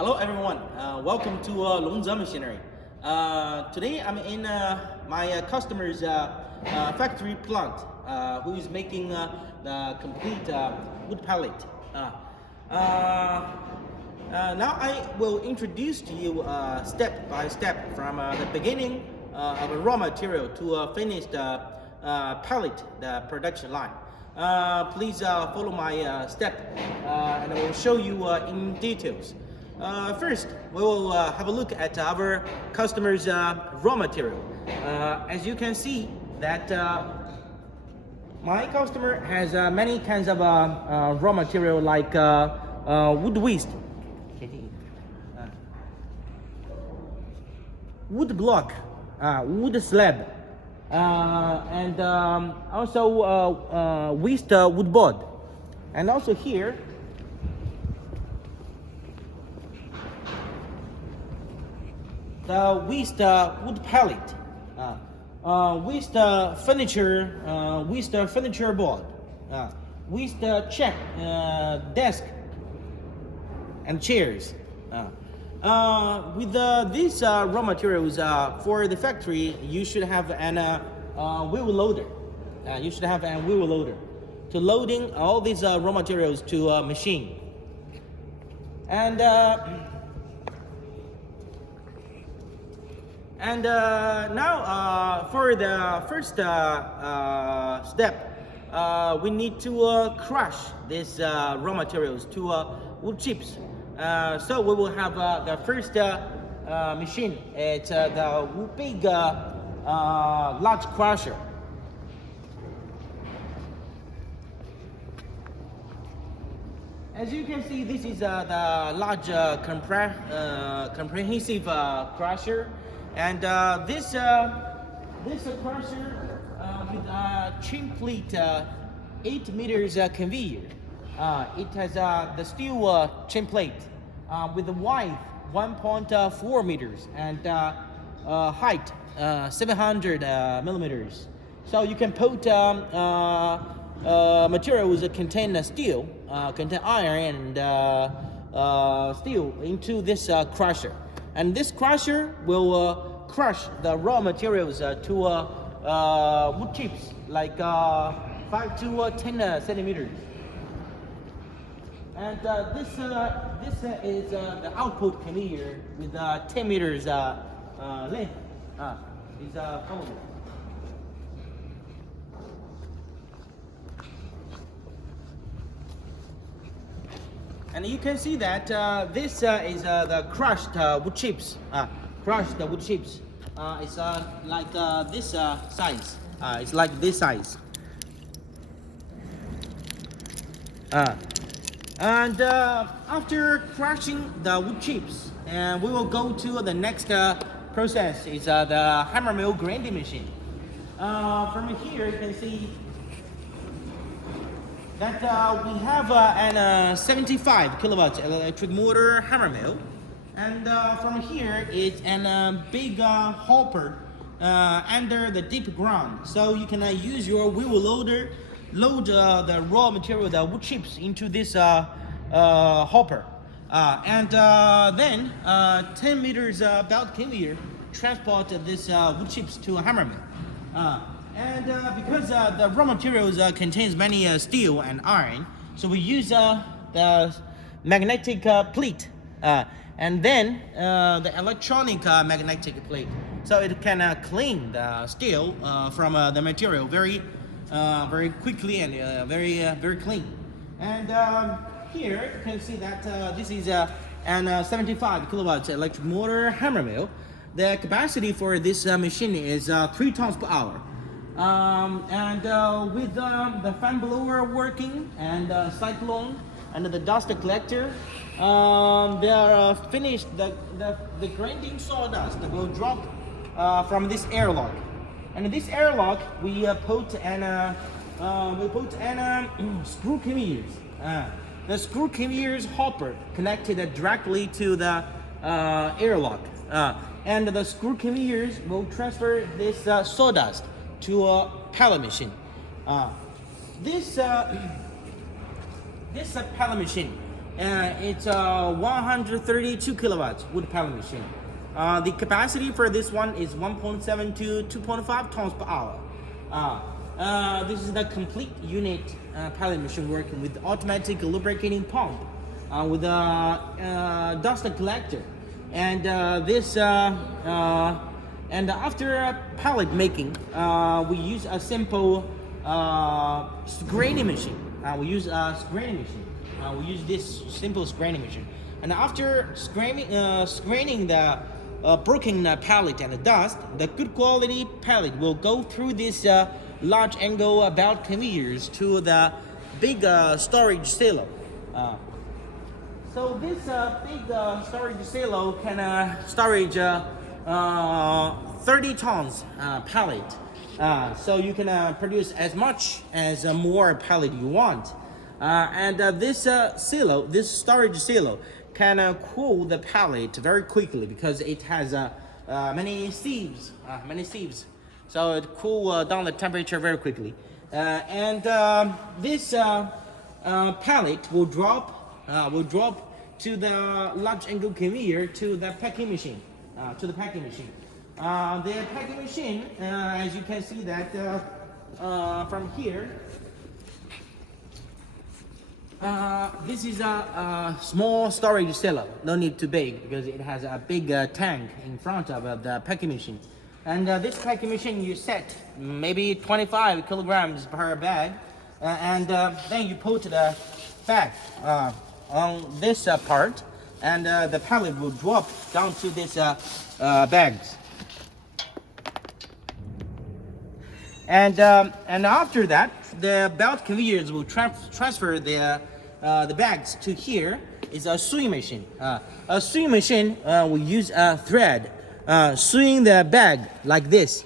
Hello everyone, welcome to Longzhe Machinery. Today I'm in my customer's factory plant who is making the complete wood pallet. Now I will introduce to you step by step from the beginning of a raw material to a finished pallet, the production line. Please follow my step and I will show you in details. First, we will have a look at our customer's raw material. As you can see that my customer has many kinds of raw material like wood waste, wood block, wood slab, and also waste wood board. And also here, the waste wood pallet, waste furniture, waste furniture board, waste check desk and chairs. With these raw materials for the factory, you should have an wheel loader. You should have a wheel loader to loading all these raw materials to a machine. And now for the first step, we need to crush these raw materials to wood chips. So we will have the first machine. It's the big large crusher. As you can see, this is the large comprehensive crusher. And this crusher with a chain plate 8 meters conveyor. It has the steel chain plate with a width 1.4 meters and height 700 millimeters. So you can put materials that contain steel, contain iron and steel into this crusher. And this crusher will crush the raw materials to wood chips like 5 to 10 centimeters. And this is the output conveyor with 10 meters length. Is follow me. And you can see that this is the crushed wood chips. Crushed wood chips. It's like this size. It's like this size. And after crushing the wood chips, and we will go to the next process. Is the hammer mill grinding machine. From here you can see that we have an 75 kilowatt electric motor hammer mill, and from here it's an big hopper under the deep ground, so you can use your wheel loader, load the raw material, the wood chips, into this hopper, and then 10 meters belt conveyor transport this wood chips to a hammer mill. And because the raw materials contains many steel and iron, so we use the magnetic plate and then the electronic magnetic plate, so it can clean the steel from the material very quickly and very clean. And here you can see that this is an 75 kilowatts electric motor hammer mill. The capacity for this machine is 3 tons per hour. And with the fan blower working and cyclone and the dust collector, they are finished. The grinding sawdust will drop from this airlock, and this airlock we put an screw conveyors. The screw conveyors hopper connected directly to the airlock, and the screw conveyors will transfer this sawdust to a pallet machine. This pallet machine It's a 132 kilowatts wood pellet machine. The capacity for this one is 1.7 to 2.5 tons per hour. This is the complete unit pellet machine working with automatic lubricating pump, with a dust collector, and after pellet making, we use a simple screening machine. We use this simple screening machine, and after screening the broken pellet and the dust, the good quality pellet will go through this large angle belt conveyors to the big storage silo. So this big storage silo can storage 30 tons pellet. So you can produce as much as more pellet you want. This storage silo can cool the pellet very quickly because it has many sieves. So it cool down the temperature very quickly. This pellet will drop to the large angle conveyor to the packing machine. The packing machine, as you can see that from here, this is a small storage silo. No need to big because it has a big tank in front of the packing machine. And this packing machine, you set maybe 25 kilograms per bag, and then you put the bag on this part, and the pellet will drop down to this bags. And after that, the belt conveyors will transfer the bags to here. Is a sewing machine. A sewing machine will use a thread, sewing the bag like this.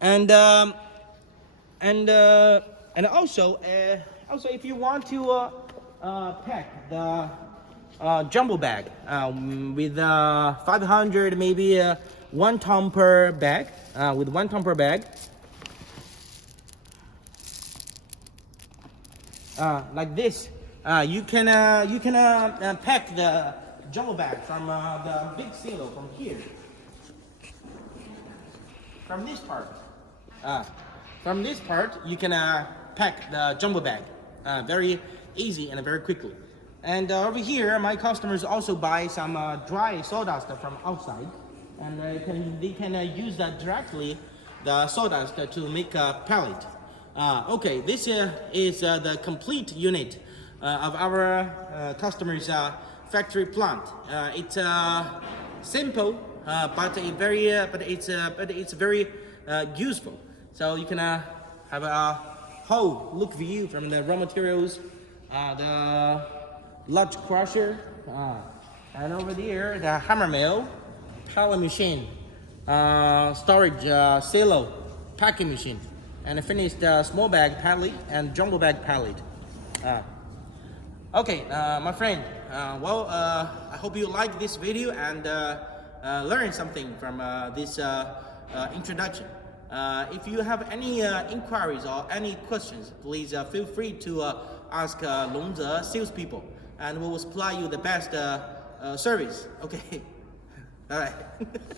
And also if you want to pack the jumbo bag with 500, maybe 1 ton per bag, with 1 ton per bag, like this, you can pack the jumbo bag from the big silo from here, from this part. From this part, you can pack the jumbo bag very easy and very quickly. And over here, my customers also buy some dry sawdust from outside, and they can use that directly, the sawdust, to make a pellet. Okay, this is the complete unit of our customers' factory plant. It's simple, but it's very useful. So you can have a whole look view from the raw materials, the large crusher, and over there the hammer mill, pellet machine, storage silo, packing machine, and finished small bag pellet and jumbo bag pellet. Okay, my friend, I hope you like this video and learn something from this introduction. If you have any inquiries or any questions, please feel free to ask Longze salespeople, and we will supply you the best service. Okay, all right.